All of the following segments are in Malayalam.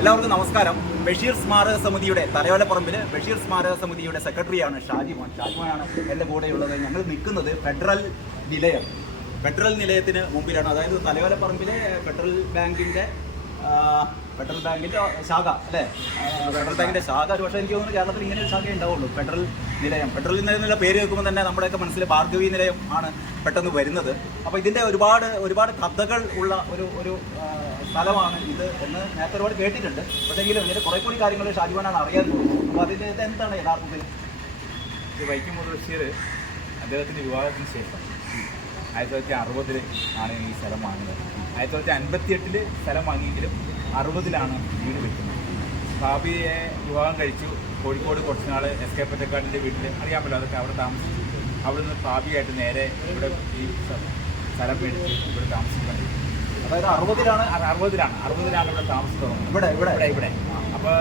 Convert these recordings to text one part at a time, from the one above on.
എല്ലാവർക്കും നമസ്കാരം. ബഷീർ സ്മാരക സമിതിയുടെ തലയോലപ്പറമ്പിൽ ബഷീർ സ്മാരക സമിതിയുടെ സെക്രട്ടറിയാണ് ഷാജിമോനാണ് എൻ്റെ കൂടെയുള്ളത്. ഞങ്ങൾ നിൽക്കുന്നത് ഫെഡറൽ നിലയത്തിന് മുമ്പിലാണ്. അതായത് തലയോലപ്പറമ്പിലെ ഫെഡറൽ ബാങ്കിൻ്റെ ശാഖ അല്ലേ? ഫെഡറൽ ബാങ്കിൻ്റെ ശാഖ ഒരു പക്ഷേ എനിക്ക് തോന്നുന്നു കേരളത്തിൽ ഇങ്ങനെ ഒരു ശാഖ ഉണ്ടാവുള്ളൂ. ഫെഡറൽ നിലയം എന്നുള്ള പേര് കേൾക്കുമ്പോൾ തന്നെ നമ്മുടെയൊക്കെ മനസ്സിൽ ഭാർഗവി നിലയം ആണ് പെട്ടെന്ന് വരുന്നത്. അപ്പോൾ ഇതിൻ്റെ ഒരുപാട് കഥകൾ ഉള്ള ഒരു സ്ഥലമാണ് ഇത് എന്ന് നേരത്തെ ഒരുപാട് കേട്ടിട്ടുണ്ട്. പക്ഷേങ്കിലും ഇതിൻ്റെ കുറേ കൂടി കാര്യങ്ങൾ ഷാജിമോനാണ് അറിയാറുള്ളത്. അപ്പോൾ അതിൻ്റെ എന്താണ് യഥാർത്ഥത്തിൽ? വൈക്കം മുഹമ്മദ് ബഷീർ അദ്ദേഹത്തിൻ്റെ വിവാഹത്തിന് ശേഷം 1960 ആണ് ഈ സ്ഥലം വാങ്ങുന്നത്. 1958 സ്ഥലം വാങ്ങിയെങ്കിലും 60 വീട് വെക്കുന്നത്. ഭാബിയെ വിവാഹം കഴിച്ചു. കോഴിക്കോട് കുറച്ച് നാൾ എസ് കെ പൊറ്റക്കാടിൻ്റെ വീട്ടിൽ അറിയാമല്ലോ, അതൊക്കെ അവിടെ താമസിച്ചു. അവിടെ നിന്ന് ഭാബിയായിട്ട് നേരെ ഇവിടെ ഈ സ്ഥലം മേടിച്ച് ഇവിടെ താമസിക്കാൻ. അതായത് 60 ഇവിടെ താമസം തുടങ്ങുന്നത്. ഇവിടെ അപ്പോൾ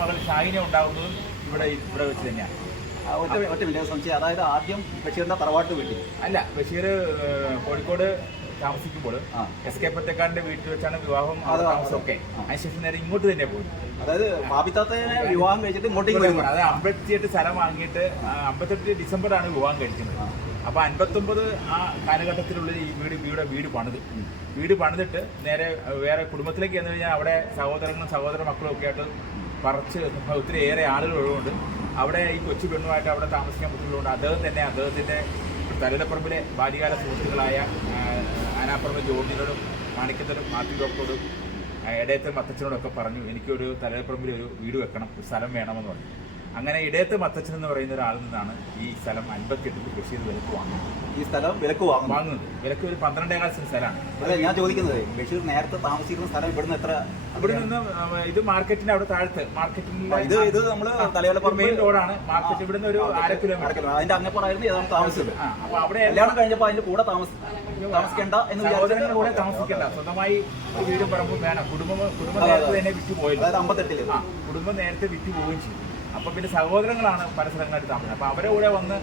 മകൾ ഷാഹിനെ ഉണ്ടാകുന്നതും ഇവിടെ വെച്ച് തന്നെയാണ്. ഒറ്റ വലിയ സംശയം, അതായത് ആദ്യം ബഷീറിന്റെ തറവാട്ട് വീട്ടിൽ അല്ല, ബഷീർ കോഴിക്കോട് താമസിക്കുമ്പോൾ എസ് കെ പൊറ്റക്കാടിന്റെ വീട്ടിൽ വെച്ചാണ് വിവാഹം താമസമൊക്കെ. അതിനുശേഷം നേരെ ഇങ്ങോട്ട് തന്നെ പോയി. അതായത് ഭാബിത്താത്തനെ വിവാഹം കഴിച്ചിട്ട് ഇങ്ങോട്ടേക്ക് വരുന്നത്. അത് 58 സ്ഥലം വാങ്ങിയിട്ട് 58 ഡിസംബറാണ് വിവാഹം കഴിക്കുന്നത്. അപ്പോൾ 59 ആ കാലഘട്ടത്തിലുള്ള ഈ വീട് പണിതിട്ട് നേരെ വേറെ കുടുംബത്തിലേക്ക് ചെന്ന് കഴിഞ്ഞാൽ അവിടെ സഹോദര മക്കളും ഒക്കെ ആയിട്ട് പറിച്ച് ഒത്തിരി ഏറെ ആളുകൾ ഉള്ളതുകൊണ്ട് അവിടെ ഈ കൊച്ചു പെണ്ണുമായിട്ട് അവിടെ താമസിക്കാൻ പറ്റുള്ളതുകൊണ്ട് അദ്ദേഹത്തിൻ്റെ തലയോലപ്പറമ്പിലെ ബാല്യകാല സുഹൃത്തുക്കളായ ആനാപ്പറമ്പ് ജോർജിനോടും മാണിക്കത്തോടും മാത്യു ഡോക്ടറോടും ഇടയത്തെ മത്തച്ഛനോടൊക്കെ പറഞ്ഞു, എനിക്കൊരു തലയോലപ്പറമ്പിൽ ഒരു വീട് വെക്കണം, ഒരു സ്ഥലം വേണമെന്ന് പറഞ്ഞു. അങ്ങനെ ഇടയത്തെ മത്തച്ഛൻ എന്ന് പറയുന്ന ഒരാളിൽ നിന്നാണ് ഈ സ്ഥലം 58 ബഷീർ വിലക്ക് വാങ്ങുന്നത്. ഈ സ്ഥലം വിലക്ക് വാങ്ങുന്നത് വിലക്ക് ഒരു 12.5 സെന്റ് സ്ഥലമാണ്. അതെ, ഞാൻ ചോദിക്കുന്നത് ബഷീർ നേരത്തെ താമസിക്കുന്ന സ്ഥലം ഇവിടെ നിന്ന് ഇത് മാർക്കറ്റിന്റെ അവിടെ താഴത്ത് ഇത് നമ്മൾ തലയോലപ്പറമ്പ് മെയിൻ റോഡാണ്. മാർക്കറ്റ് ഇവിടെ നിന്ന് ഒരു 1/2 കിലോമീറ്റർ. അതിന്റെ അങ്ങപ്പുറമായിരുന്നു ഏതാണ് താമസിച്ചത്. അപ്പൊ അവിടെ കല്യാണം കഴിഞ്ഞപ്പോൾ അതിന്റെ കൂടെ താമസിക്കേണ്ട എന്ന് സഹോദരങ്ങളുടെ കൂടെ താമസിക്കേണ്ട, സ്വന്തമായി വീടും പറമ്പും വേണം. കുടുംബം നേരത്തെ തന്നെ വിറ്റ് പോയി. അതായത് 58 കുടുംബം നേരത്തെ വിറ്റ് പോവുകയും ചെയ്തു. അപ്പം പിന്നെ സഹോദരങ്ങളാണ് പല സ്ഥലങ്ങളായിട്ട് താമസിക്കുന്നത്. അപ്പോൾ അവരെ കൂടെ വന്ന്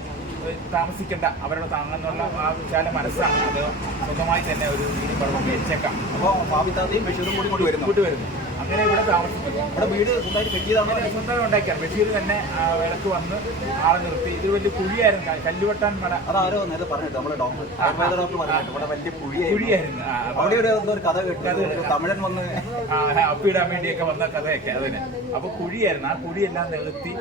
താമസിക്കേണ്ട, അവരുടെ താങ്ങെന്നുള്ള ആ വിശാല മനസ്സാണ് അത് സ്വന്തമായി തന്നെ ഒരു വീടും പറമ്പും മേടിച്ചേക്കാം. അപ്പോൾ ഭാബിത്താത്തയും ബഷീറും കൂടി വരുന്നു. അങ്ങനെ ഇവിടെ താമസിക്കുന്നു. ഇവിടെ വീട് സ്വന്തമായിട്ട് കെട്ടിയതാണ്, സ്വന്തം ഉണ്ടാക്കിയാണ്. ബഷീർ തന്നെ വിലക്ക് വന്ന് ആളെ നിർത്തി. ഇത് വലിയ കുഴിയായിരുന്നു, കല്ലുവട്ടാൻ മല. അതാരോ നേരത്തെ പറഞ്ഞിട്ട് നമ്മുടെ ഡോക്ടർ പറഞ്ഞിട്ട് ഇവിടെ വലിയ കുഴിയായിരുന്നു. അവിടെ ഒരു കഥ കേട്ടത് തമിഴൻ വന്ന് അപ്പിടാൻ വേണ്ടിയൊക്കെ വന്ന കഥയൊക്കെ അതിന്. അപ്പോൾ കുഴിയായിരുന്നു. ആ കുഴിയെല്ലാം നികത്തി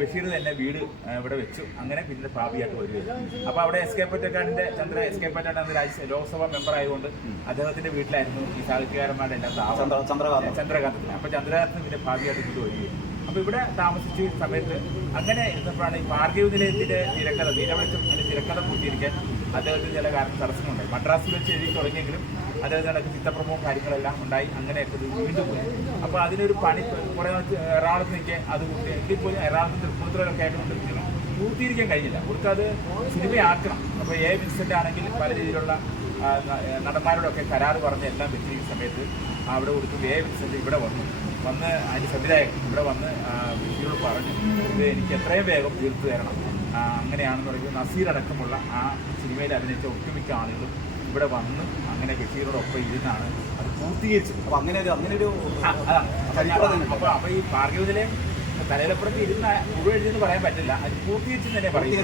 ബഷീർ തന്നെ വീട് ഇവിടെ വെച്ചു. അങ്ങനെ പിന്നെ ഭാവിയായിട്ട് വരികയായിരുന്നു. അപ്പോൾ അവിടെ എസ് കെ പൊറ്റക്കാടിന്റെ S K Pottekkatt Lok Sabha member ആയതുകൊണ്ട് അദ്ദേഹത്തിന്റെ വീട്ടിലായിരുന്നു ഈ സാഹിത്യകാരന്മാരുടെ എല്ലാം ചന്ദ്രകാന്ത്. അപ്പൊ ചന്ദ്രകാന്ത് പിന്നെ ഭാവിയായിട്ട് വീട് വരികയും. അപ്പൊ ഇവിടെ താമസിച്ച സമയത്ത് അങ്ങനെ ഇരുന്നപ്പോഴാണ് ഈ ഭാർഗവി നിലയത്തിന്റെ തിരക്കഥ പൂർത്തീകരിക്കാൻ അദ്ദേഹത്തിന് ചില തടസ്സങ്ങളുണ്ടായി. മദ്രാസിൽ വെച്ച് എഴുതി തുടങ്ങിയെങ്കിലും അദ്ദേഹത്തിന് ചിത്രപ്രമവും കാര്യങ്ങളെല്ലാം ഉണ്ടായി. അങ്ങനെയൊക്കെ ഇത് വീണ്ടും പോയി. അപ്പോൾ അതിനൊരു പണി കുറേ എറണാകുളത്ത് നിൽക്കുക, അത് എങ്കിൽ പോലും എറണാകുളത്ത് തൃപ്പൂണിത്തുറയിലൊക്കെ ആയിട്ട് പൂർത്തീകരിക്കാൻ കഴിഞ്ഞില്ല. അവർക്കത് സിനിമയാക്കണം. അപ്പോൾ എ വിൻസെന്റ് ആണെങ്കിൽ പല രീതിയിലുള്ള നടന്മാരോടൊക്കെ കരാറ് പറഞ്ഞ് എല്ലാം വെച്ചിരിക്കുന്ന സമയത്ത് അവിടെ കൊടുത്ത് എ വിൻസെന്റ് ഇവിടെ വന്ന് അതിൻ്റെ സംവിധായകൻ ഇവിടെ വന്ന് ബഷീറോട് പറഞ്ഞു, ഇത് എനിക്ക് എത്രയും വേഗം തീർത്തു തരണം. അങ്ങനെയാണെന്ന് പറയുമ്പോൾ നസീർ അടക്കമുള്ള ആ സിനിമയിൽ അഭിനയിച്ച ഒട്ടുമിക്ക ആളുകളും ഇവിടെ വന്ന് അങ്ങനെ ബഷീറോടൊപ്പം ഇരുന്നാണ് അത് പൂർത്തീകരിച്ചത്. അപ്പോൾ അങ്ങനെയൊരു അപ്പോൾ ഈ ഭാർഗവി നിലയം തലയോലപ്പുറത്ത് ഇരുന്ന മുഴുവൻ എഴുതിയെന്ന് പറയാൻ പറ്റില്ല, അത് പൂർത്തീകരിച്ചെന്ന് തന്നെ പറയും.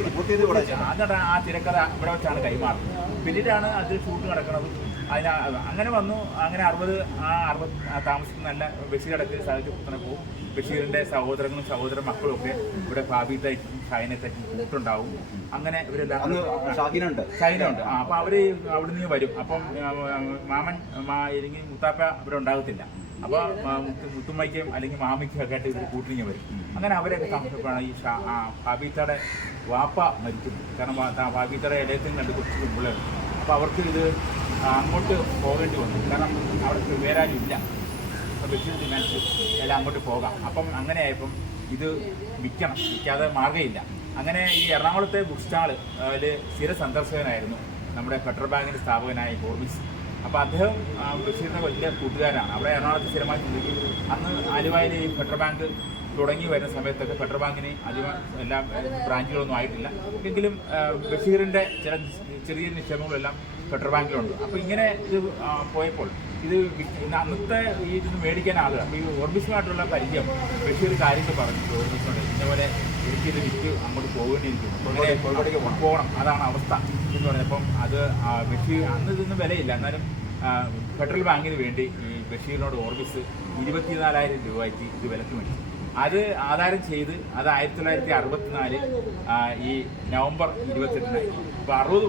അതാണ് ആ തിരക്കഥ ഇവിടെ വെച്ചാണ് കൈമാറുന്നത്. പിന്നീടാണ് അതിൽ ഷൂട്ട് നടക്കുന്നത്. അങ്ങനെ വന്നു. അങ്ങനെ 60 താമസിക്കുന്ന നല്ല ബഷീർ അടക്കൽ സാഹിത്യപുത്രനെ പോകും. ബഷീറിന്റെ സഹോദരങ്ങളും സഹോദര മക്കളും ഒക്കെ ഇവിടെ ഭാബിത്തായിട്ടും ഷാഹിനത്തായിട്ടും കൂട്ടുണ്ടാവും. അങ്ങനെ ഇവരെല്ലാം ഷാഹിനുണ്ട്. അപ്പൊ അവര് അവിടെ നിന്ന് വരും. അപ്പം മാമൻ അല്ലെങ്കിൽ മുത്താപ്പ ഇവിടെ ഉണ്ടാകത്തില്ല. അപ്പോൾ മുത്തുമ്മയ്ക്കും അല്ലെങ്കിൽ മാമിക്കും ഒക്കെ ആയിട്ട് ഇവർ കൂട്ടിരിഞ്ഞ് വരും. അങ്ങനെ അവരൊക്കെ താമസിച്ചപ്പോഴാണ് ഈ ഭാബിത്തയുടെ വാപ്പ മരിക്കുന്നത്. കാരണം ഭാബിത്തയുടെ ഇടയത്തും കണ്ട് കുറച്ച് പിള്ളേർ. അപ്പോൾ അവർക്ക് ഇത് അങ്ങോട്ട് പോകേണ്ടി വന്നു. കാരണം അവിടെ വേറെ ആരും ഇല്ല. അപ്പോൾ ബഷീർ തീരുമാനിച്ചു എല്ലാം അങ്ങോട്ട് പോകാം. അപ്പം അങ്ങനെയായപ്പം ഇത് വിൽക്കാതെ മാർഗ്ഗമില്ല. അങ്ങനെ ഈ എറണാകുളത്തെ ബുക്ക് സ്റ്റാൾ സ്ഥിര സന്ദർശകനായിരുന്നു നമ്മുടെ ഫെഡറൽ ബാങ്കിൻ്റെ സ്ഥാപകനായ ഹോർമിസ്. അപ്പോൾ അദ്ദേഹം ബഷീറിൻ്റെ വലിയ കൂട്ടുകാരാണ്. അവിടെ എറണാകുളത്ത് സ്ഥിരമായി ചിന്തിക്കും. അന്ന് ആലുവയിൽ ഈ ഫെഡറൽ ബാങ്ക് തുടങ്ങി വരുന്ന സമയത്തൊക്കെ ഫെഡറൽ ബാങ്കിന് അധികം എല്ലാ ബ്രാഞ്ചുകളൊന്നും ആയിട്ടില്ല. എങ്കിലും ബഷീറിൻ്റെ ചില ചെറിയ നിക്ഷേപങ്ങളെല്ലാം ഫെഡറൽ ബാങ്കിലുണ്ട്. അപ്പോൾ ഇങ്ങനെ ഇത് പോയപ്പോൾ ഇത് അന്നത്തെ ഈ ഇത് മേടിക്കാൻ ആളുകൾ അപ്പോൾ ഈ ഓർബിസുമായിട്ടുള്ള പരിചയം ബഷീർ കാര്യങ്ങൾ പറഞ്ഞു ഓർബിസുണ്ട് ഇതേപോലെ എനിക്കിത് വിറ്റ് അങ്ങോട്ട് പോകേണ്ടിയിരിക്കും പോകണം അതാണ് അവസ്ഥ എന്ന് പറഞ്ഞപ്പം അത് ബഷീർ അന്ന് ഇതൊന്നും വിലയില്ല എന്നാലും ഫെഡറൽ ബാങ്കിന് വേണ്ടി ഈ ബഷീറിനോട് ഓർബിസ് 24,000 രൂപയ്ക്ക് ഇത് വിലക്ക് മേടിച്ചു. അത് ആധാരം ചെയ്ത് അത് 1964 ഈ നവംബർ 28 ഇപ്പോൾ 60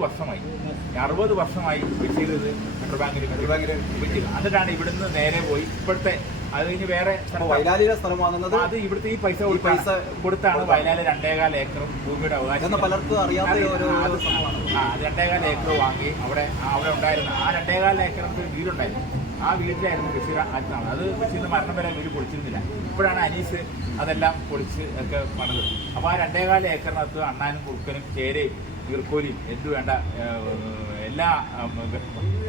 വർഷമായി ബഷീർ ഇത് ഫെഡറൽ ബാങ്കിന് വെച്ചില്ല. എന്നിട്ടാണ് ഇവിടുന്ന് നേരെ പോയി ഇപ്പോഴത്തെ അത് കഴിഞ്ഞ് വേറെ വയലാലിയുടെ സ്ഥലം വാങ്ങുന്നത് അത് ഇവിടുത്തെ ഈ പൈസ കൊടുത്താണ് വയലാല് 2.25 ഏക്കർ ഭൂമിയുടെ അവകാശം പലർക്കും അറിയാത്ത 2.25 ഏക്കർ വാങ്ങി അവിടെ ഉണ്ടായിരുന്ന ആ 2.25 ഏക്കറിന്റെ ഒരു വീടുണ്ടായിരുന്നു. ആ വീട്ടിലായിരുന്നു ബഷീർ ആദ്യമാണ്. അത് ബഷീറിന് മരണം വരെ വീട് പൊളിച്ചിരുന്നില്ല. ഇപ്പോഴാണ് അനീസ് അതെല്ലാം പൊളിച്ച് ഒക്കെ പണിത്. അപ്പോൾ ആ 2.25 ഏക്കറിനകത്ത് അണ്ണാനും കുറുക്കനും ചേരയും ഈർക്കോലിയും എന്ത് വേണ്ട എല്ലാ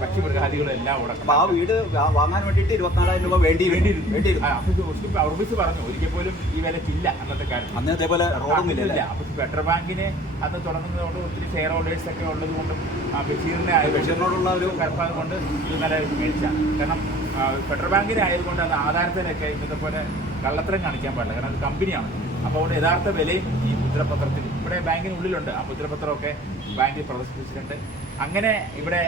പക്ഷിമൃഗാദികളും എല്ലാം ഉടക്കും. ആ വീട് വാങ്ങാൻ വേണ്ടിയിട്ട് 24,000 രൂപ വേണ്ടിയിരുന്നു. ഓർബിസ് പറഞ്ഞു ഒരിക്കൽ പോലും ഈ വിലക്കില്ല അന്നത്തെ കാലത്ത്. അന്ന് അതേപോലെ റോഡൊന്നുമില്ല. അപ്പൊ ഫെഡറൽ ബാങ്കിന് അന്ന് തുടങ്ങുന്നതുകൊണ്ട് ഒത്തിരി ഷെയർ ഹോൾഡേഴ്സ് ഒക്കെ ഉള്ളത് കൊണ്ടും ബഷീറിനോടുള്ള ഒരു കടപ്പാട് കൊണ്ട് ഇത് നല്ല മേടിച്ചാണ്. കാരണം ഫെഡറൽ ബാങ്കിന് ആയതുകൊണ്ട് അത് ആധാരത്തിലൊക്കെ ഇന്നത്തെ പോലെ കള്ളത്തരം കാണിക്കാൻ പാടില്ല. കാരണം അത് കമ്പനിയാണ്. അപ്പോൾ അവിടെ യഥാർത്ഥ വിലയും ഈ മുദ്രപത്രത്തിൽ ഇവിടെ ബാങ്കിനുള്ളിലുണ്ട്. ആ മുദ്രപത്രമൊക്കെ ബാങ്കിൽ പ്രദർശിപ്പിച്ചിട്ടുണ്ട്. അങ്ങനെ ഇവിടെ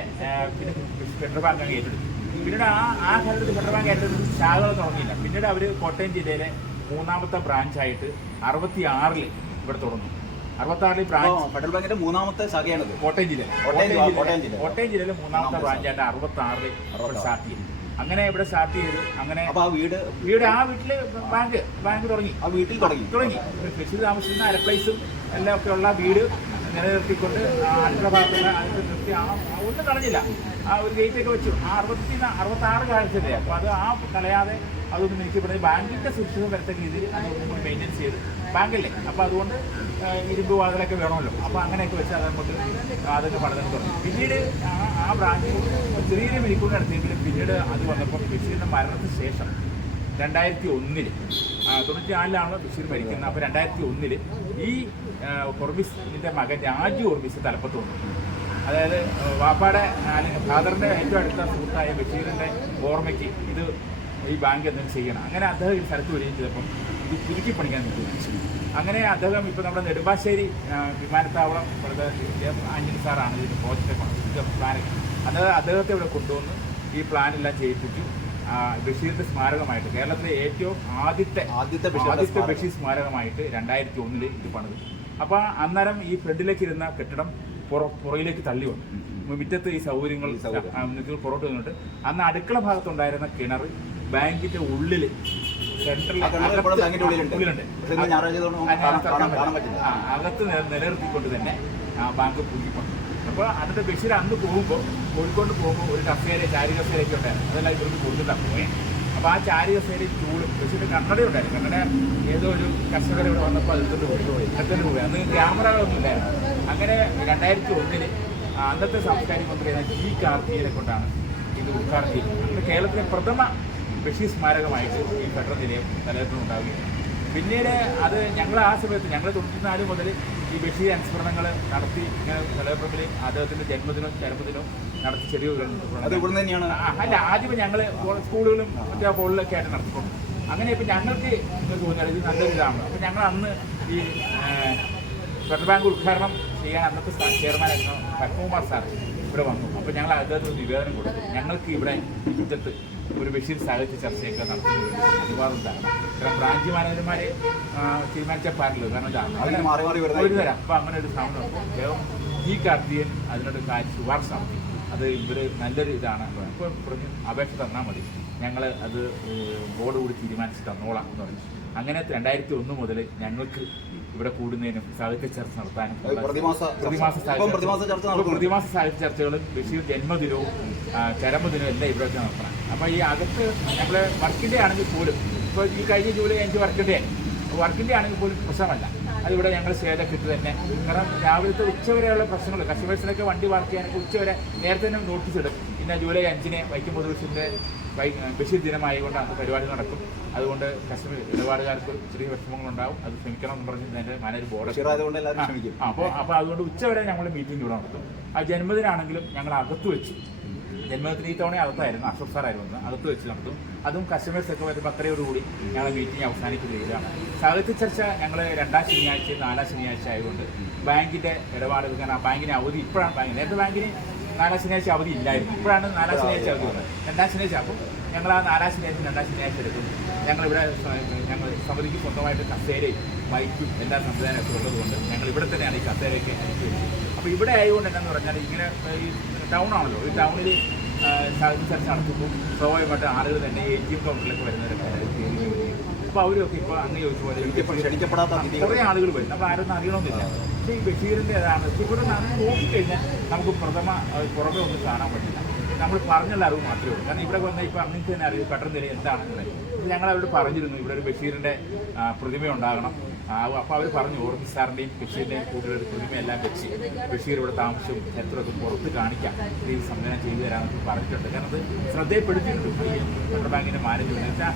പിന്നെ ഫെഡറൽ ബാങ്ക് അങ്ങ് ഏറ്റെടുത്തു. പിന്നീട് ആ കാലത്ത് ഫെഡറൽ ബാങ്ക് ഏറ്റെടുത്ത് ശാഖകൾ തുടങ്ങിയില്ല. പിന്നീട് അവർ കോട്ടയം ജില്ലയിലെ 3ാമത്തെ ബ്രാഞ്ചായിട്ട് 66 ഇവിടെ തുടങ്ങും. 66 ബ്രാഞ്ച് ഫെഡറൽ ബാങ്കിന്റെ 3ാമത്തെ ശാഖയാണത്. കോട്ടയം ജില്ലയിലെ 3ാമത്തെ ബ്രാഞ്ചായിട്ട് 66 സ്റ്റാർട്ട് ചെയ്തു. അങ്ങനെ ഇവിടെ സ്റ്റാർട്ട് ചെയ്ത് അങ്ങനെ ആ വീട്ടില് ബാങ്ക് തുടങ്ങി. ആ വീട്ടിൽ തുടങ്ങി ബഷീർ താമസിക്കുന്ന അരപ്ലേസും എല്ലാം ഒക്കെ ഉള്ള വീട് നിലനിർത്തിക്കൊണ്ട് അടുത്ത ഭാഗത്തുള്ള അതിൽ നിർത്തി ഒന്നും കളഞ്ഞില്ല. ആ ഒരു ഗേറ്റൊക്കെ വെച്ചു. 66 കാലത്തില്ലേ. അപ്പോൾ അത് കളയാതെ അതൊന്നും എനിക്ക് പറയുന്നത് ബാങ്കിൻ്റെ സുരക്ഷിതം വരത്തക്ക രീതിയിൽ അതൊന്നും മെയിൻറ്റെയിൻ ചെയ്ത് ബാങ്കല്ലേ. അപ്പോൾ അതുകൊണ്ട് ഇരുമ്പ് വാതിലൊക്കെ വേണമല്ലോ. അപ്പോൾ അങ്ങനെയൊക്കെ വെച്ച് അതങ്ങോട്ട് അതൊക്കെ പഠനം തുടങ്ങി. പിന്നീട് ആ ബ്രാഞ്ചിൽ ചെറിയൊരു മിനിക്കൂർ നടത്തിയെങ്കിലും പിന്നീട് അത് വന്നപ്പോൾ ബഷീറിൻ്റെ മരണത്തിന് ശേഷം 2001 94 ബഷീർ മരിക്കുന്നത്. അപ്പോൾ 2001 ഈ ഓർബിസിൻ്റെ മകൻ രാജു ഓർബിസ് തലപ്പത്ത് വന്നു. അതായത് വാപ്പാടെ അല്ലെങ്കിൽ ഫാദറിൻ്റെ ഏറ്റവും അടുത്ത സുഹൃത്തായ ബഷീറിൻ്റെ ഓർമ്മയ്ക്ക് ഇത് ഈ ബാങ്ക് എന്തെങ്കിലും ചെയ്യണം. അങ്ങനെ അദ്ദേഹം ഈ സ്ഥലത്ത് വരികയും ചെയ്തപ്പം ഇത് പുതുക്കി പണിക്കാൻ തീരുമാനിച്ചു. അങ്ങനെ അദ്ദേഹം ഇപ്പോൾ നമ്മുടെ നെടുമ്പാശ്ശേരി വിമാനത്താവളം ആന്റണി സാറാണ് ഇതിൻ്റെ പ്രോജക്റ്റ് പ്ലാൻ. അദ്ദേഹത്തെ ഇവിടെ കൊണ്ടുവന്ന് ഈ പ്ലാനെല്ലാം ചെയ്യിപ്പിച്ചു. ബഷീറിന്റെ സ്മാരകമായിട്ട് കേരളത്തിലെ ഏറ്റവും ആദ്യത്തെ ബഷീർ സ്മാരകമായിട്ട് 2001 ഇത് പണിത്. അപ്പോൾ അന്നേരം ഈ ഫ്രണ്ടിലേക്ക് ഇരുന്ന കെട്ടിടം പുറയിലേക്ക് തള്ളി വന്നു. മുറ്റത്ത് ഈ സൗകര്യങ്ങൾ പുറത്ത് നിന്നിട്ട് അന്ന് അടുക്കള ഭാഗത്തുണ്ടായിരുന്ന കിണർ ബാങ്കിന്റെ ഉള്ളിൽ അകത്ത് നിലനിർത്തിക്കൊണ്ട് തന്നെ ബാങ്ക് പുതുക്കിപ്പോയി. അപ്പോൾ അതിന്റെ ബഷീർ അന്ന് പോകുമ്പോൾ കോഴിക്കോട് പോകുമ്പോൾ ഒരു ചാരി കസേരയൊക്കെ ഉണ്ടായിരുന്നു. അതെല്ലാം ഇവർക്ക് കൊടുത്തിട്ടാണ് പോയത്. അപ്പോൾ ആ ചാരി കസേരയും ചൂടും ബഷീറിന്റെ കണ്ണട ഉണ്ടായിരുന്നു. കണ്ണട ഏതോ ഒരു കർഷകർ ഇവിടെ വന്നപ്പോൾ അതിട്ട് പോയി. അന്ന് ക്യാമറകളൊന്നും ഇല്ലായിരുന്നു. അങ്ങനെ 2001 അന്നത്തെ സാംസ്കാരിക മന്ത്രിയായ ജി കാർത്തികനെ കൊണ്ടാണ് ഇത് ഉദ്ഘാടനം ചെയ്തത്. അന്ന് കേരളത്തിലെ പ്രഥമ ബഷീർ സ്മാരകമായിട്ട് ഈ ഫെഡറൽ നിലയം നിലനിർത്തുന്നുണ്ടാവുകയും പിന്നീട് അത് ഞങ്ങൾ ആ സമയത്ത് ഞങ്ങൾ 94 മുതൽ ഈ ബഷീർ അനുസ്മരണങ്ങൾ നടത്തി ഇങ്ങനെ നിലനിർത്തുമ്പോഴേ അദ്ദേഹത്തിൻ്റെ ജന്മദിനവും നടത്തി ചെറിയ അല്ല ആദ്യം ഞങ്ങൾ സ്കൂളുകളും മറ്റേ ഹോളിലൊക്കെ ആയിട്ട് നടത്തിക്കൊണ്ട് അങ്ങനെ ഇപ്പം ഞങ്ങൾക്ക് തോന്നിയാൽ ഇത് നല്ലൊരു ഇതാണ്. അപ്പം ഞങ്ങൾ അന്ന് ഈ ഫെഡറൽ ബാങ്ക് ഉദ്ഘാടനം ചെയ്യാൻ അന്നത്തെ ചെയർമാനായിരുന്നു പത്മകുമാർ സാർ ഇവിടെ വന്നു. അപ്പോൾ ഞങ്ങൾ അദ്ദേഹത്തിന് ഒരു നിവേദനം കൊടുത്തു. ഞങ്ങൾക്ക് ഇവിടെ മുറ്റത്ത് ഒരു ബഷീർ സാഹിത്യ ചർച്ചയൊക്കെ നടത്തുന്നത് അനുവാദം ഉണ്ടാകണം. കാരണം ബ്രാഞ്ച് മാനേജർമാരെ തീരുമാനിച്ച പാടില്ല. കാരണം ഒരു തരാം. അപ്പോൾ അങ്ങനെ ഒരു സാധനം അദ്ദേഹം ജി കാർത്തികൻ അതിനോട് ശുപാർശ നടത്തി. അത് ഇവർ നല്ലൊരു ഇതാണ്. ഇപ്പോൾ പറഞ്ഞ് അപേക്ഷ തന്നാൽ മതി, ഞങ്ങൾ അത് ബോർഡ് കൂടി തീരുമാനിച്ച് തന്നോളാം എന്ന് പറഞ്ഞു. അങ്ങനെ 2001 മുതൽ ഞങ്ങൾക്ക് ഇവിടെ കൂടുന്നതിനും സാഹിത്യ ചർച്ച നടത്താനും പ്രതിമാസ സാഹിത്യ ചർച്ചകളും ബഷീർ ജന്മദിനവും ചരമദിനവും എല്ലാം ഇവിടെ നടത്തണം. അപ്പോൾ ഈ അകത്ത് ഞങ്ങൾ വർക്കിംഗ് ഡേ ആണെങ്കിൽ പോലും ഇപ്പോൾ ഈ കഴിഞ്ഞ ജൂലൈ 5 വർക്കിംഗ് ഡേ ആണെങ്കിൽ പോലും പ്രശ്നമല്ല. അതിവിടെ ഞങ്ങൾ സ്റ്റേജൊക്കെ ഇട്ട് തന്നെ. കാരണം രാവിലത്തെ ഉച്ചവരെയുള്ള പ്രശ്നങ്ങൾ കസ്റ്റമേഴ്സിനൊക്കെ വണ്ടി പാർക്ക് ചെയ്യാനൊക്കെ ഉച്ചവരെ നേരത്തെ തന്നെ നോട്ടീസ് ഇടും. പിന്നെ ജൂലൈ 5-ന് വൈക്കം മുഹമ്മദ് ബഷീർ ദിനമായതുകൊണ്ട് അന്ന് പരിപാടി നടക്കും. അതുകൊണ്ട് കസ്റ്റമർ ഇടപാടുകാർക്ക് ചെറിയ വിഷമങ്ങളുണ്ടാവും, അത് ക്ഷമിക്കണം എന്ന് പറഞ്ഞ് എൻ്റെ മാനേജർ ബോർഡ്. അപ്പോൾ അതുകൊണ്ട് ഉച്ചവരെ ഞങ്ങൾ മീറ്റിംഗ് ഇവിടെ നടത്തും. ആ ജന്മദിനാണെങ്കിലും ഞങ്ങൾ അകത്ത് വെച്ചു. ജന്മദിനത്തിന് ഈ തവണ അകത്തായിരുന്നു, അശോക് സാറായിരുന്നു, അകത്ത് വെച്ച് നടത്തും. അതും കസ്റ്റമേഴ്സൊക്കെ വരുമ്പോൾ അത്രയോടുകൂടി ഞങ്ങൾ മീറ്റിംഗ് അവസാനിക്കുകയാണ്. സാഹിത്യ ചർച്ച ഞങ്ങൾ 2ാം ശനിയാഴ്ച 4ാം ശനിയാഴ്ച ആയതുകൊണ്ട് ബാങ്കിൻ്റെ ഇടപാടുകൾ, കാരണം ബാങ്കിന് അവധി ഇപ്പോഴാണ്. നേരത്തെ ബാങ്കിന് 4ാം ശനിയാഴ്ച അവധി ഇല്ലായിരുന്നു, ഇപ്പോഴാണ് 4ാം ശനിയാഴ്ച അവധി വന്നത്. 2ാം ശനിയാഴ്ച. അപ്പം ഞങ്ങൾ ആ 4ാം ശനിയാഴ്ച 2ാം ശനിയാഴ്ച എടുക്കും. ഞങ്ങളിവിടെ ഞങ്ങൾ സമിതിക്ക് സ്വന്തമായിട്ട് കസേരയും ബൈക്കും എല്ലാ സംവിധാനമൊക്കെ ഉള്ളതുകൊണ്ട് ഞങ്ങൾ ഇവിടെ തന്നെയാണ് ഈ കസേരയൊക്കെ എനിക്ക് വെച്ചത്. അപ്പോൾ ഇവിടെ ആയതുകൊണ്ട് എന്താണെന്ന് പറഞ്ഞാൽ ഇങ്ങനെ ഈ ടൗൺ ആണല്ലോ, ഈ ടൗണിൽ സാഹിത്യ ചർച്ച നടത്തുമ്പോൾ സ്വാഭാവികമായിട്ട് ആളുകൾ തന്നെ ATM കൗണ്ടറിലൊക്കെ വരുന്നവരൊക്കെ അപ്പോൾ അവരൊക്കെ ഇപ്പോൾ അങ്ങ് ചോദിച്ച പോലെ ക്ഷണിക്കപ്പെടാത്ത കുറേ ആളുകൾ വരും. നമ്മൾ ആരും അറിയണമെന്നില്ല. പക്ഷേ ഈ ബഷീറിൻ്റെ അതാണ് ഇവിടെ നോക്കിക്കഴിഞ്ഞാൽ നമുക്ക് പുറമെ ഒന്നും കാണാൻ പറ്റില്ല. നമ്മൾ പറഞ്ഞുള്ള അറിവ് മാത്രമേ ഉള്ളൂ. കാരണം ഇവിടെ വന്നാൽ ഇപ്പോൾ അങ്ങനെ തന്നെ അറിവ് പെട്ടെന്ന് എന്താണെന്ന് ഞങ്ങളവരോട് പറഞ്ഞിരുന്നു, ഇവിടെ ഒരു ബഷീറിൻ്റെ പ്രതിമ ഉണ്ടാകണം. അപ്പോൾ അവർ പറഞ്ഞു ഓർമ്മ സാറിൻ്റെയും ബഷീറിൻ്റെയും കൂടുതലൊരു പ്രതിമയെല്ലാം വെച്ച് ബഷീർ ഇവിടെ താമസവും ചരിത്രമൊക്കെ പുറത്ത് കാണിക്കാം, ഈ സംവിധാനം ചെയ്തു തരാമെന്നൊക്കെ പറഞ്ഞിട്ടുണ്ട്. കാരണം അത് ശ്രദ്ധയപ്പെടുത്തിയിട്ടുണ്ട് ഈ ഫെഡറൽ ബാങ്കിൻ്റെ മാനേജ്മെൻറ്റ്.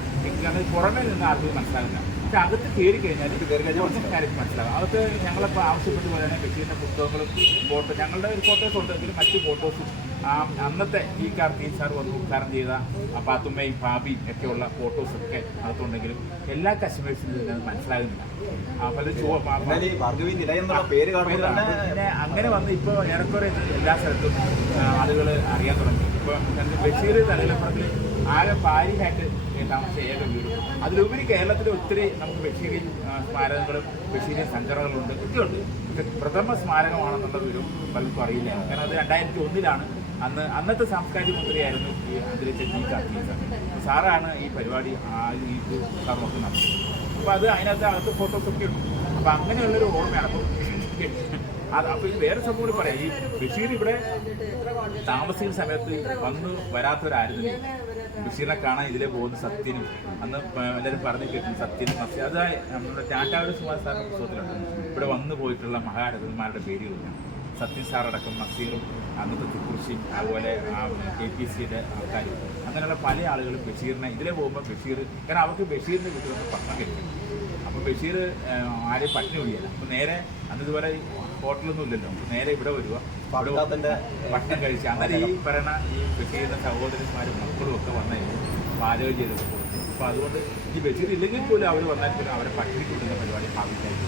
കാരണം പുറമേ നിന്ന് ആർക്കും മനസ്സിലാകില്ല, പക്ഷെ അകത്ത് കയറി കഴിഞ്ഞാൽ കാര്യം മനസ്സിലാകും. അകത്ത് ഞങ്ങളിപ്പോൾ ആവശ്യപ്പെട്ട പോലെ തന്നെ ബഷീറിൻ്റെ പുസ്തകങ്ങളും ഫോട്ടോ, ഞങ്ങളുടെ ഒരു ഫോട്ടോസ് ഉണ്ടെങ്കിലും മറ്റ് ഫോട്ടോസും അന്നത്തെ ഈ കാർത്തിക് സാർ വന്ന് ഉദ്ഘാടനം ചെയ്ത പാത്തുമ്മയും ഭാബിയും ഒക്കെയുള്ള ഫോട്ടോസൊക്കെ അകത്തുണ്ടെങ്കിലും എല്ലാ കസ്റ്റമേഴ്സിനും ഇത് മനസ്സിലാകുന്നില്ല. പിന്നെ അങ്ങനെ വന്ന് ഇപ്പോൾ ഏറെക്കുറെ എല്ലാ സ്ഥലത്തും ആളുകൾ അറിയാൻ തുടങ്ങി. ഇപ്പോൾ ബഷീർ തലയിലപ്പുറത്തിൽ ആകെ ഭാര്യയായിട്ട് താമസിച്ച ഏക വീടും അതിലുപരി കേരളത്തിൽ ഒത്തിരി നമുക്ക് ബഷീറിൻ സ്മാരകങ്ങളും ബഷീറിൻ സംഘടനകളുണ്ട്, ഒക്കെയുണ്ട്. പക്ഷെ പ്രഥമ സ്മാരകമാണെന്നുള്ളത് ഒരു പലർക്കും അറിയില്ല. കാരണം അത് 2001-ലാണ്. അന്നത്തെ സാംസ്കാരിക മന്ത്രിയായിരുന്നു ഈ അന്തരിച്ച G. കാർത്തിക് സാർ. സാറാണ് ഈ പരിപാടി ഈ നമുക്ക് നടത്തുന്നത്. അപ്പോൾ അത് അതിനകത്ത് അകത്ത് ഫോട്ടോസൊക്കെ ഉണ്ട്. അപ്പോൾ അങ്ങനെയുള്ളൊരു ഓർമ്മയാണ്. അപ്പോൾ ഇത് വേറെ സംഭവം കൂടി പറയാം. ഈ ബഷീർ ഇവിടെ താമസിക്കുന്ന സമയത്ത് വന്ന് വരാത്തവരായിരുന്നു. ബഷീറിനെ കാണാൻ ഇതിലെ പോകുന്ന സത്യനും അന്ന് എല്ലാവരും പറഞ്ഞു കേട്ടു സത്യനും മസ്യ, അത് നമ്മുടെ ടാറ്റാവൂർ സുമാർ സാറിൻ്റെ പുസ്തകത്തിലുണ്ട്. ഇവിടെ വന്നു പോയിട്ടുള്ള മഹാരഥന്മാരുടെ പേരുകളിലാണ് സത്യൻ സാറടക്കം നസീറും അന്നത്തെ തുക്കുറിശിയും അതുപോലെ KPCയുടെ ആൾക്കാരും അങ്ങനെയുള്ള പല ആളുകളും ബഷീറിനെ ഇതിലെ പോകുമ്പോൾ ബഷീർ, കാരണം അവർക്ക് ബഷീറിൻ്റെ വീട്ടിൽ വന്ന് ഭക്ഷണം കഴിക്കും. അപ്പോൾ ബഷീർ ആരെയും പട്ടിണി ഒഴിയല്ല. അപ്പോൾ നേരെ അന്ന് ഇതുപോലെ ഹോട്ടലൊന്നും ഇല്ലല്ലോ, നേരെ ഇവിടെ വരിക, അവിടെ ഭക്ഷണം കഴിച്ച് അങ്ങനെ ഈ പറയുന്ന ഈ ബഷീറിൻ്റെ സഹോദരന്മാരും മക്കളും ഒക്കെ വന്നു പാചകം ചെയ്ത്. അപ്പോൾ അതുകൊണ്ട് ഈ ബഷീർ ഇല്ലെങ്കിൽ പോലും അവർ വന്നാൽ പോലും അവരെ പട്ടിണി കൊടുക്കുന്ന പരിപാടി ഭാവിക്കായിരുന്നു.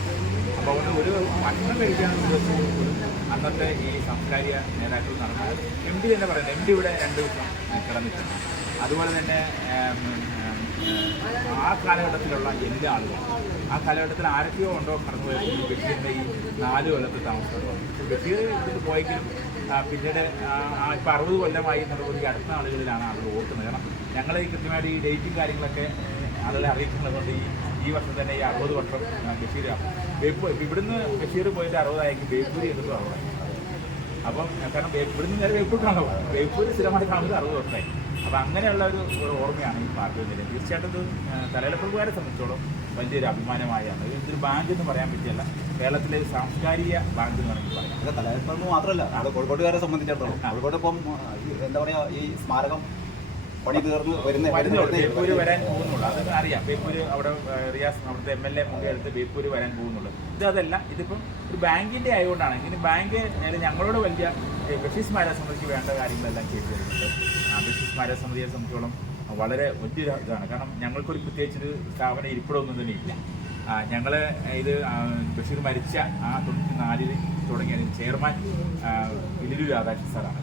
അപ്പോൾ അതുകൊണ്ട് ഒരു ഭക്ഷണം കഴിക്കാനുള്ള ദിവസം പോലും അന്നത്തെ ഈ സാംസ്കാരിക നേതാക്കൾ നടന്നത് MD തന്നെ പറയുന്നത്. MD ഇവിടെ 2 ദിവസം കിടന്നിട്ടുണ്ട്. അതുപോലെ തന്നെ ആ കാലഘട്ടത്തിലുള്ള എല്ലാ ആളുകളും ആ കാലഘട്ടത്തിൽ ആരൊക്കെയോ ഉണ്ടോ കടന്നു പോയത് ഈ ബഷീറിൻ്റെ ഈ 4 കൊല്ലത്തെ താമസമാണ്. ബഷീർ ഇതിൽ പോയെങ്കിലും പിന്നീട് ഇപ്പോൾ 60 കൊല്ലമായി എന്നുള്ളത് ഈ അടുത്ത ആളുകളിലാണ് ആളുകൾ ഓർക്കുന്നത്. കാരണം ഞങ്ങൾ ഈ കൃത്യമായിട്ട് ഈ ഡേറ്റും കാര്യങ്ങളൊക്കെ ആളുകളെ അറിയിക്കുന്നതുകൊണ്ട് ഈ വർഷം തന്നെ ഈ 60 വർഷം ബഷീറാണ്. ഇവിടുന്ന് ബഷീർ പോയിട്ട് 60 ബേപ്പൂരി എന്നതും 60. അപ്പം കാരണം ഇവിടുന്ന് നേരെ ബേപ്പൂരിലാണോ, ബേപ്പൂർ സ്ഥിരമായി കാണുന്നത് 60 വർഷമായി. അപ്പോൾ അങ്ങനെയുള്ള ഒരു ഓർമ്മയാണ് ഈ പാർട്ടി നിലയം. തീർച്ചയായിട്ടും ഇത് തലയിലപ്പുറക്കാരെ സംബന്ധിച്ചോളം വലിയൊരു അഭിമാനമായാണ്. ഇതൊരു ബാങ്ക് എന്ന് പറയാൻ പറ്റില്ല, കേരളത്തിലെ സാംസ്കാരിക ബാങ്ക് എന്ന് വേണമെങ്കിൽ പറയാം. തലയിലപ്പുറം മാത്രമല്ല, അത് കോഴിക്കോട്ടുകാരെ സംബന്ധിച്ചിടത്തോളം കോഴിക്കോട് ഇപ്പം എന്താ പറയുക, ഈ സ്മാരകം പണി തീർന്ന് ബേപ്പൂര് വരാൻ പോകുന്നുള്ളൂ. അതൊക്കെ അറിയാം. ബേപ്പൂര് അവിടെ റിയാസ് അവിടുത്തെ MLA മുഖ്യടുത്ത് ബേപ്പൂര് വരാൻ പോകുന്നുള്ളൂ. അതല്ല, ഇതിപ്പം ഒരു ബാങ്കിൻ്റെ ആയതുകൊണ്ടാണ്. ഇങ്ങനെ ബാങ്ക് ഞങ്ങളോട് വലിയ ബഷീർ സ്മാരക സമിതിക്ക് വേണ്ട കാര്യങ്ങളെല്ലാം ചെയ്തു തരുന്നുണ്ട്. ബഷീർ സ്മാരക സമിതിയെ സംബന്ധിച്ചോളം വളരെ വലിയൊരു ഇതാണ്. കാരണം ഞങ്ങൾക്കൊരു പ്രത്യേകിച്ചൊരു സ്ഥാപനം ഇരിപ്പിടമൊന്നും തന്നെ ഇല്ല. ഞങ്ങൾ ഇത് ബഷീർ മരിച്ച 94-ൽ തുടങ്ങിയ ചെയർമാൻ ഇലൂർ രാധാകൃഷ്ണൻ സാറാണ്.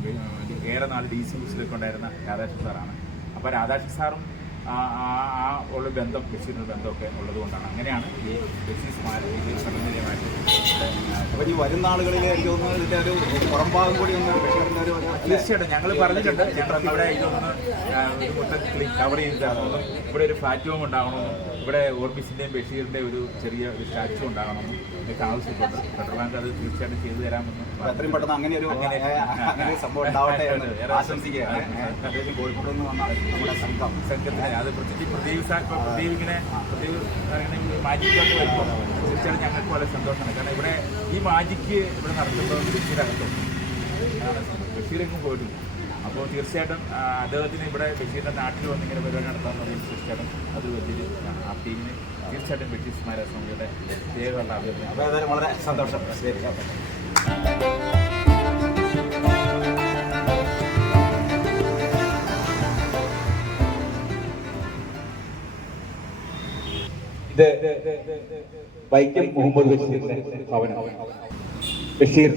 ഏറെ നാൾ DC ഓഫീസിലൊക്കെ ഉണ്ടായിരുന്ന രാധാകൃഷ്ണൻ സാറാണ്. അപ്പോൾ രാധാകൃഷ്ണൻ സാറും ഉള്ള ബന്ധം, ബഷീറിൻ്റെ ബന്ധമൊക്കെ ഉള്ളതുകൊണ്ടാണ് അങ്ങനെയാണ് ഈ ബഷീർ സ്മാരക ഇത് സമന്വയമായിട്ട്. അപ്പോൾ ഈ വരുന്ന ആളുകളിൽ എനിക്ക് തോന്നുന്നു ഇതിൻ്റെ ഒരു പുറംഭാഗം കൂടി ഒന്ന് ബഷീറിൻ്റെ ഒരു തീർച്ചയായിട്ടും ഞങ്ങൾ പറഞ്ഞിട്ടുണ്ട്. ഞങ്ങൾക്ക് ഇവിടെ ഇതൊന്ന് ഒരു മൊത്തത്തിൽ കവർ ചെയ്തിട്ടാണെന്നും ഇവിടെ ഒരു പ്ലാറ്റ്ഫോം ഉണ്ടാകണമെന്നും ഇവിടെ ഓർബിസിൻ്റെയും ബഷീറിൻ്റെ ഒരു ചെറിയ ഒരു സ്റ്റാച്ചു ഉണ്ടാകണമെന്നും എനിക്ക് ആവശ്യപ്പെട്ടു. ഫെഡറൽ ബാങ്ക് അത് തീർച്ചയായിട്ടും ചെയ്തു തരാമെന്നും എത്രയും പെട്ടെന്ന് അങ്ങനെ ഒരു സംഭവം ഉണ്ടാവട്ടെ എന്ന് ആശംസിക്കുകയാണ്. കോഴിക്കോട് നിന്ന് വന്ന നമ്മുടെ സംഘത്തിന് അത് പ്രദീപ് ഇങ്ങനെ മാജിക്കൊക്കെ വരുമ്പോൾ തീർച്ചയായിട്ടും ഞങ്ങൾക്ക് വളരെ സന്തോഷമാണ്. കാരണം ഇവിടെ ഈ മാജിക്ക് ഇവിടെ നടത്തുമ്പോൾ ബഷീരകത്തും ബഷീരെങ്ങും പോയിട്ടില്ല. അപ്പോൾ തീർച്ചയായിട്ടും അദ്ദേഹത്തിന് ഇവിടെ ബഷീറിൻ്റെ നാട്ടിൽ വന്നിങ്ങനെ പരിപാടി നടത്താമെന്ന് പറയുമ്പോൾ തീർച്ചയായിട്ടും അത് വലിയൊരു ആ ടീമിന് തീർച്ചയായിട്ടും ബ്രിട്ടീഷ് സ്മാരക സമിതിയുടെ പ്രത്യേകമുള്ള അഭ്യർത്ഥന. അപ്പോൾ ഏതായാലും വളരെ സന്തോഷം. ശരി. ഇത് വൈക്കം മുഹമ്മദ് ബഷീറിന്റെ ഭവനം. ബഷീർ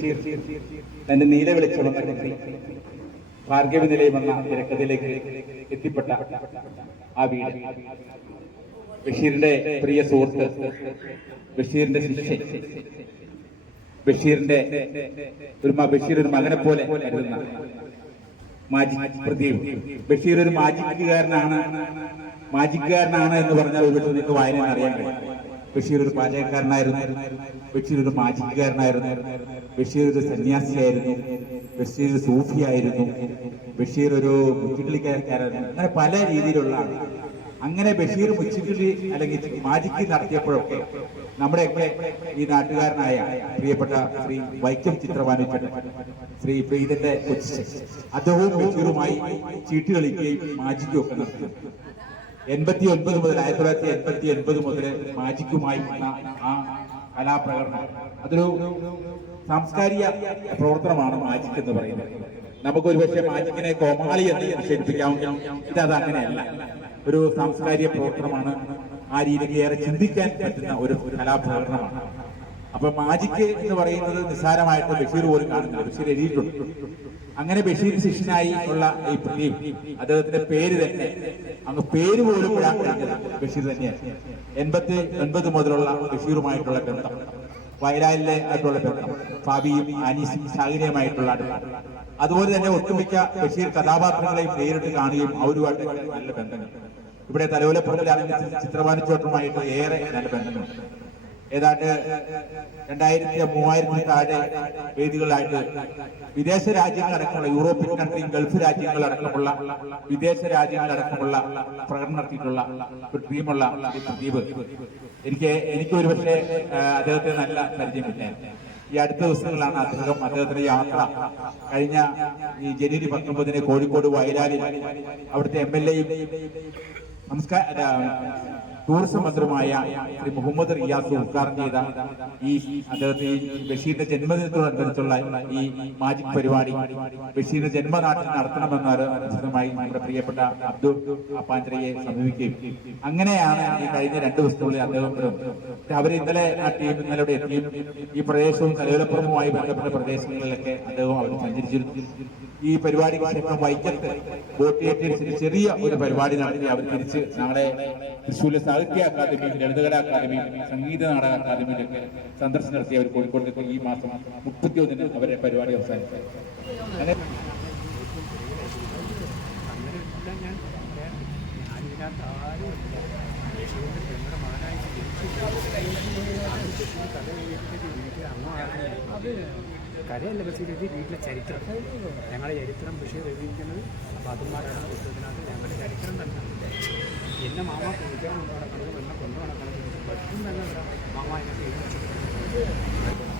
തന്റെ നീല വെളിച്ചം ഭാർഗവി നിലയം എന്ന തിരക്കഥയിലേക്ക് എത്തിപ്പെട്ട ആ വീട്, ബഷീറിന്റെ പ്രിയ സുഹൃത്ത്, ബഷീറിന്റെ ശിഷ്യൻ, ബഷീർ ഒരു മകനെ പോലെ കരുതുന്ന മാജിക് പ്രദീപ്. ബഷീർ ഒരു മാജിക്കുകാരനാണ് എന്ന് പറഞ്ഞാൽ ഒരു നിങ്ങൾക്ക് വായന അറിയാൻ കഴിയും. ബഷീർ ഒരു പാചകക്കാരനായിരുന്നു, ബഷീർ ഒരു മാജിക്കുകാരനായിരുന്നു, ബഷീർ ഒരു സന്യാസിയായിരുന്നു, ബഷീർ ഒരു സൂഫിയായിരുന്നു, ബഷീർ ഒരു മുച്ചുകിളിക്കാരനായിരുന്നു. അങ്ങനെ പല രീതിയിലുള്ള അങ്ങനെ ബഷീർ മുച്ചുകിളി അല്ലെങ്കിൽ മാജിക്ക് നടത്തിയപ്പോഴൊക്കെ നമ്മുടെയൊക്കെ ഈ നാട്ടുകാരനായ പ്രിയപ്പെട്ട ശ്രീ വൈക്കം ചിത്രവാനിച്ചൻ, ശ്രീ പ്രീതന്റെ കൊച്ചു, അദ്ദേഹവും ബഷീറുമായി ചീട്ട് കളിക്കുകയും മാജിക്കും ഒക്കെ നടത്തി. 89 മുതൽ 1989 മുതൽ മാജിക്കുമായി ആ കലാപ്രകടനം അതൊരു സാംസ്കാരിക പ്രവർത്തനമാണ് മാജിക് എന്ന് പറയുന്നത്. നമുക്കൊരു പക്ഷേ മാജിക്കിനെ കോമാളി എന്ന് വിശേഷിപ്പിക്കാമെങ്കിലും ഇത് അങ്ങനെയല്ല, ഒരു സാംസ്കാരിക പ്രവർത്തനമാണ്. ആ രീതിക്ക് ഏറെ ചിന്തിക്കാൻ പറ്റുന്ന ഒരു കലാപ്രകടനമാണ്. അപ്പൊ മാജിക് എന്ന് പറയുന്നത് നിസ്സാരമായിട്ട് ബഷീർ പോലും കാണുന്നില്ല, ബഷീർ എഴുതിയിട്ടുണ്ട്. അങ്ങനെ ബഷീർ ശിഷ്യനായി ഉള്ള ഈ പ്രദീപ്, അദ്ദേഹത്തിന്റെ പേര് തന്നെ അങ്ങ് പേര് പോലും ഇടാൻ കഴിഞ്ഞത് ബഷീർ തന്നെയാണ്. 89 മുതലുള്ള ബഷീറുമായിട്ടുള്ള ബന്ധം, വയലാലിലെ ആയിട്ടുള്ള ബന്ധം, ഫാബിയും അനീസും ഷാഹിനയുമായിട്ടുള്ള അടുപ്പം, അതുപോലെ തന്നെ ഒട്ടുമിക്ക ബഷീർ കഥാപാത്രങ്ങളെയും നേരിട്ട് കാണുകയും അവരുമായിട്ട് നല്ല ബന്ധങ്ങൾ. ഇവിടെ തലയോലപ്പുറത്തിലാണെങ്കിൽ ചിത്രവാനിച്ചോട്ടുമായിട്ട് ഏറെ നല്ല ബന്ധങ്ങളുണ്ട്. ഏതാണ്ട് 2000-3000 താഴെ വേദികളായിട്ട് വിദേശ രാജ്യങ്ങളടക്കമുള്ള യൂറോപ്യൻ കൺട്രി, ഗൾഫ് രാജ്യങ്ങളടക്കമുള്ള വിദേശ രാജ്യങ്ങളടക്കമുള്ള പ്രകടനം നടത്തിയിട്ടുള്ള ഒരു ടീമുള്ള പ്രദീപ്. എനിക്ക് ഒരു പക്ഷേ അദ്ദേഹത്തെ നല്ല പരിചയമില്ല. ഈ അടുത്ത ദിവസങ്ങളിലാണ് അദ്ദേഹത്തിന്റെ യാത്ര കഴിഞ്ഞ ഈ ജനുവരി 19 കോഴിക്കോട് വയലാലിൽ അവിടുത്തെ MLA-യും ടൂറിസം മന്ത്രിയുമായ ശ്രീ മുഹമ്മദ് റിയാസ് ഉദ്ഘാടനം ചെയ്ത ഈ അദ്ദേഹത്തെ ബഷീറിന്റെ ജന്മദിനത്തോടനുബന്ധിച്ചുള്ള ഈ മാജിക് പരിപാടി ബഷീറിന്റെ ജന്മനാട്ടിൽ നടത്തണമെന്നതുമായി നമ്മുടെ പ്രിയപ്പെട്ട അബ്ദുൾ അപ്പാഞ്ചരയെ സമീപിക്കുകയും അങ്ങനെയാണ് ഈ കഴിഞ്ഞ 2 ദിവസത്തിനുള്ളിൽ അദ്ദേഹം അവർ ഇന്നലെ ആ ടീം ഇന്നലെ എത്തിയും ഈ പ്രദേശവും തലയോലപ്പുറവുമായി ബന്ധപ്പെട്ട പ്രദേശങ്ങളിലൊക്കെ അദ്ദേഹം അവർ സഞ്ചരിച്ചിരുന്നു. ഈ പരിപാടിക്ക് ശേഷം വൈക്കത്ത് ബോട്ട് തിയേറ്റേഴ്സിന് ചെറിയ ഒരു പരിപാടി നടത്തി അവർ തിരിച്ച് ഞങ്ങളുടെ തൃശ്ശൂരിലെ സാഹിത്യ അക്കാദമിയും ലളിതകലാ അക്കാദമിയും സംഗീത നാടക അക്കാദമിയിലൊക്കെ സന്ദർശനം നടത്തി അവർ കോഴിക്കോട്ടേക്ക് ഈ മാസം 31 അവരെ പരിപാടി അവസാനിച്ചു. കഥയല്ല ബഷീർ എഴുതി, വീട്ടിലെ ചരിത്രം, ഞങ്ങളുടെ ചരിത്രം ബഷീർ എഴുതിയിരിക്കുന്നത്. അപ്പോൾ അതുമാരാണ് പുസ്തകത്തിനകത്ത് ഞങ്ങളുടെ ചരിത്രം തന്നെ. എന്നെ മാമ കുളിക്കാൻ കൊണ്ടു നടക്കണം, എന്നെ കൊണ്ടു നടക്കണം, പറ്റും തന്നെ മാമ എന്നെ എഴുതി.